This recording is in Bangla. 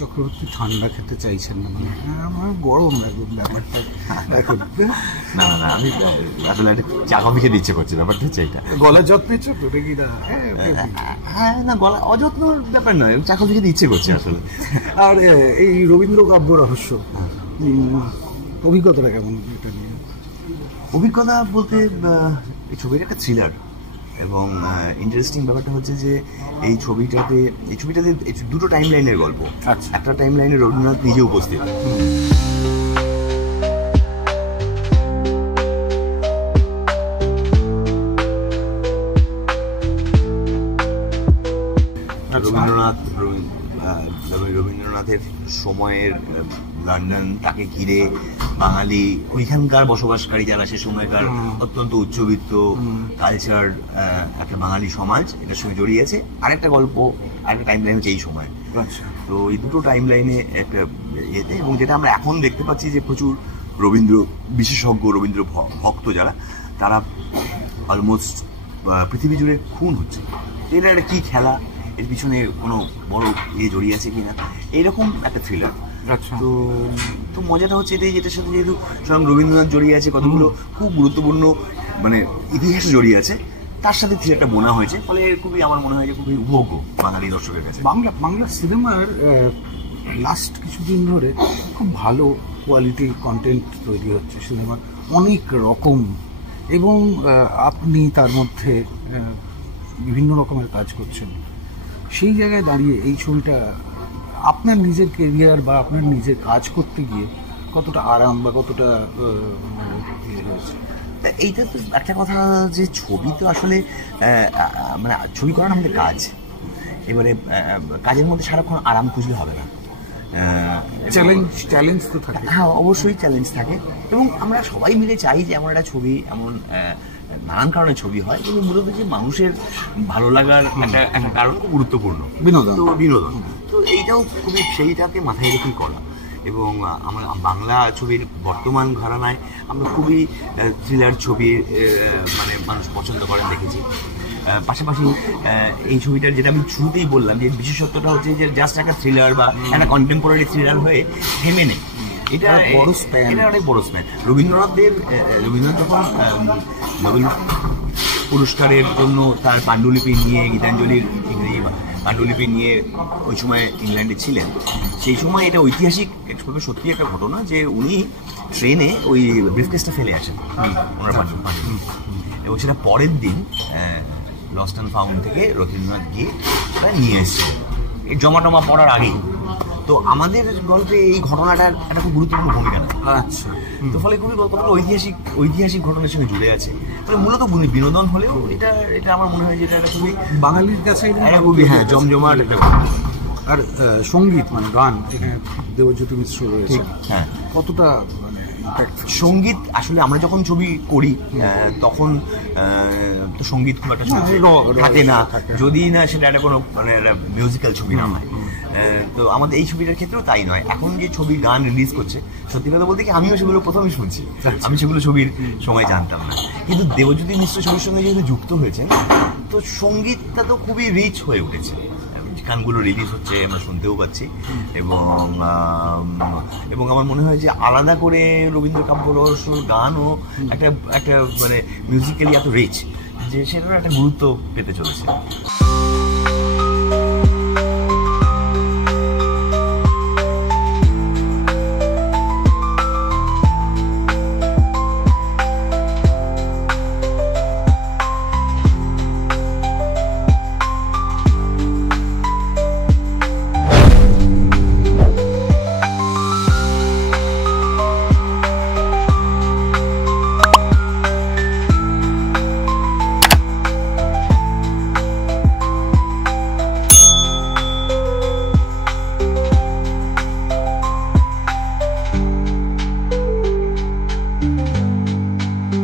চক্রবর্তী ঠান্ডা খেতে চাইছেন না, মানে আমার গরম একদম ব্যাপারটা এখন। না না না, আমি আসলে একটা চা কফি খেতে ইচ্ছে করছে, ব্যাপারটা হচ্ছে এটা। গলার যত্ন নিচ্ছ তো নাকি না? হ্যাঁ না, গলা অযত্নর ব্যাপার নয়, চা কফি খেতে ইচ্ছে করছে আসলে। আর এই রবীন্দ্র কাব্য রহস্য অভিজ্ঞতাটা কেমন এটা নিয়ে? অভিজ্ঞতা বলতে এই ছবিটা একটা থ্রিলার, এবং ইন্টারেস্টিং ব্যাপারটা হচ্ছে যে এই ছবিটাতে দুটো টাইম লাইনের গল্প। আচ্ছা। একটা টাইম লাইনে রবীন্দ্রনাথ নিজে উপস্থিত, রবীন্দ্রনাথের সময়ের লন্ডন, তাকে ঘিরে বাঙালি ওইখানকার বসবাসকারী যারা সে সময়কার অত্যন্ত উচ্চবিত্ত কালচার, একটা বাঙালি সমাজ এটার সঙ্গে জড়িয়ে আছে। আরেকটা গল্প, আরেকটা টাইম লাইন হচ্ছে এই সময়। তো এই দুটো টাইম লাইনে একটা ইয়েতে, এবং যেটা আমরা এখন দেখতে পাচ্ছি যে প্রচুর রবীন্দ্র বিশেষজ্ঞ, রবীন্দ্র ভক্ত যারা, তারা অলমোস্ট পৃথিবী জুড়ে খুন হচ্ছে। এটা একটা কী খেলা, এর পিছনে কোনো বড় ইয়ে জড়িয়ে আছে কিনা, এইরকম একটা থ্রিলার। তো তো মজাটা হচ্ছে এটাই, যেটার সাথে যেহেতু স্বয়ং রবীন্দ্রনাথ জড়িয়ে আছে, কতগুলো খুব গুরুত্বপূর্ণ মানে ইতিহাস জড়িয়ে আছে, তার সাথে থ্রিলারটা বোনা হয়েছে, ফলে খুবই আমার মনে হয় যে খুবই উপভোগ্য বাঙালি দর্শকের কাছে। বাংলা সিনেমার লাস্ট কিছুদিন ধরে খুব ভালো কোয়ালিটি কন্টেন্ট তৈরি হচ্ছে সিনেমার, অনেক রকম, এবং আপনি তার মধ্যে বিভিন্ন রকমের কাজ করছেন। সেই জায়গায় দাঁড়িয়ে এই ছবিটা আপনার নিজের কেরিয়ার বা আপনার নিজের কাজ করতে গিয়ে কতটা আরাম বা কতটা ইয়ে হয়েছে? এইটা তো একটা কথা যে ছবি তো আসলে মানে ছবি করার আমাদের কাজ, এবারে কাজের মধ্যে সারাক্ষণ আরাম খুঁজলে হবে না, চ্যালেঞ্জ তো থাকে। হ্যাঁ, অবশ্যই চ্যালেঞ্জ থাকে, এবং আমরা সবাই মিলে চাই যে এমন একটা ছবি, এমন নানান কারণে ছবি হয়, কিন্তু মূলত যে মানুষের ভালো লাগার একটা কারণ খুব গুরুত্বপূর্ণ, বিনোদন। তো এইটাও খুবই সেইটাকে মাথায় রেখেই করা, এবং আমরা বাংলা ছবির বর্তমান ঘরানায় আমরা খুবই থ্রিলার ছবি মানে মানুষ পছন্দ করেন দেখেছি। পাশাপাশি এই ছবিটার, যেটা আমি শুরুতেই বললাম, যে বিশেষত্বটা হচ্ছে যে জাস্ট একটা থ্রিলার বা একটা কন্টেম্পোরারি থ্রিলার হয়ে থেমে নেই, এটা অনেক বড় স্প্যান। রবীন্দ্রনাথ যখন নোবেল পুরস্কারের জন্য তার পাণ্ডুলিপি নিয়ে, গীতাঞ্জলির ইংরেজি পাণ্ডুলিপি নিয়ে ওই সময় ইংল্যান্ডে ছিলেন, সেই সময় এটা ঐতিহাসিক, সত্যি একটা ঘটনা যে উনি ট্রেনে ওই ব্রিফকেসটা ফেলে আসেন ওনার পাণ্ডুলিপি, এবং সেটা পরের দিন লস্ট অ্যান্ড ফাউন্ড থেকে রবীন্দ্রনাথ গিয়ে নিয়ে এসছে এই জমা পড়ার আগেই। তো আমাদের গল্পে এই ঘটনাটার একটা খুব গুরুত্বপূর্ণ ভূমিকা নেয়। আচ্ছা। তো ফলে খুবই গল্পটা ঐতিহাসিক ঘটনার সঙ্গে জুড়ে আছে, মানে মূলত বিনোদন হলেও এটা আমার মনে হয় যে এটা খুবই বাঙালির কাছে খুবই জমজমাট একটা। আর সঙ্গীত, মানে গান, এখানে দেবজ্যোতি মিশ্র রয়েছে, হ্যাঁ, কতটা সঙ্গীত আসলে আমরা যখন ছবি করি তখন তো সঙ্গীত খুব একটা থাকে না, যদি না সেটা একটা কোনো মানে একটা মিউজিক্যাল ছবি না হয়। তো আমাদের এই ছবিটার ক্ষেত্রেও তাই নয়, এখন যে ছবি গান রিলিজ করছে, সত্যি কথা বলতে কি আমিও সেগুলো প্রথমে শুনছি, আমি সেগুলো ছবির সময় জানতাম না, কিন্তু দেবজ্যোতি মিশ্র ছবির সঙ্গে যেহেতু যুক্ত হয়েছেন, তো সঙ্গীতটা তো খুবই রিচ হয়ে উঠেছে, গানগুলো রিলিজ হচ্ছে, আমরা শুনতেও পাচ্ছি, এবং আমার মনে হয় যে আলাদা করে রবীন্দ্র কাব্য রহস্যর গানও একটা মানে মিউজিক্যালি এত রিচ যে সেটার একটা গুরুত্ব পেতে চলেছে।